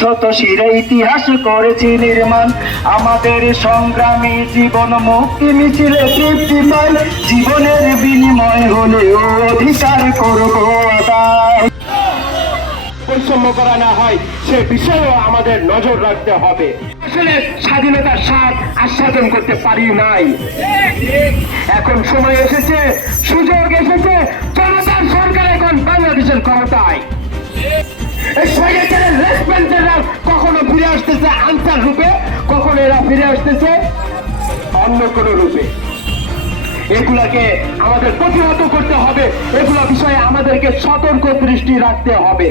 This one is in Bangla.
শত শিরে ইতিহাস করেছি নির্মাণ। আমাদের সংগ্রামী জীবন মুক্তি মিছিলে তৃপ্তি পাই। জীবনের বিনিময় হলেও অধিকার করব বৈষম্য করা না হয়, সে বিষয়েও আমাদের নজর রাখতে হবে। আসলে স্বাধীনতার স্বাদ আস্বাদন করতে পারি নাই। এখন সময় এসেছে, সুযোগ এসেছে, জনতার সরকার এখন বাংলাদেশের ক্ষমতায়। কখনো ফিরে আসতেছে আনসার রূপে, কখনো এরা ফিরে আসতেছে অন্য কোনো রূপে। এগুলাকে আমাদের প্রতিহত করতে হবে, এগুলো বিষয়ে আমাদেরকে সতর্ক দৃষ্টি রাখতে হবে।